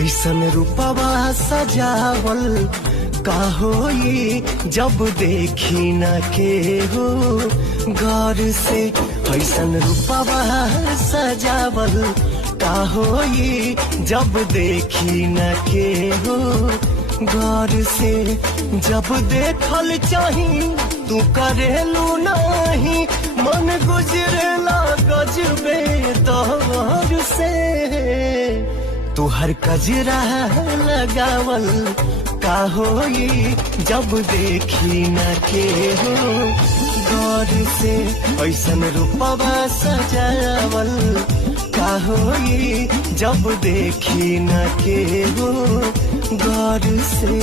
ऐसन रूपवा सजावल का होई जब देखी न के हो गौर से। ऐसन रूपवा सजावल का होई जब देखी न के हो गौर से। जब देखल चाही तू करेलू नहीं, मन गुजरेला गजबे दौर से। तुहर कजरा लगावल का होई जब देखी न के हो गौर से। ऐसन रूपवा सजावल का होई जब देखी न के हो गौर से।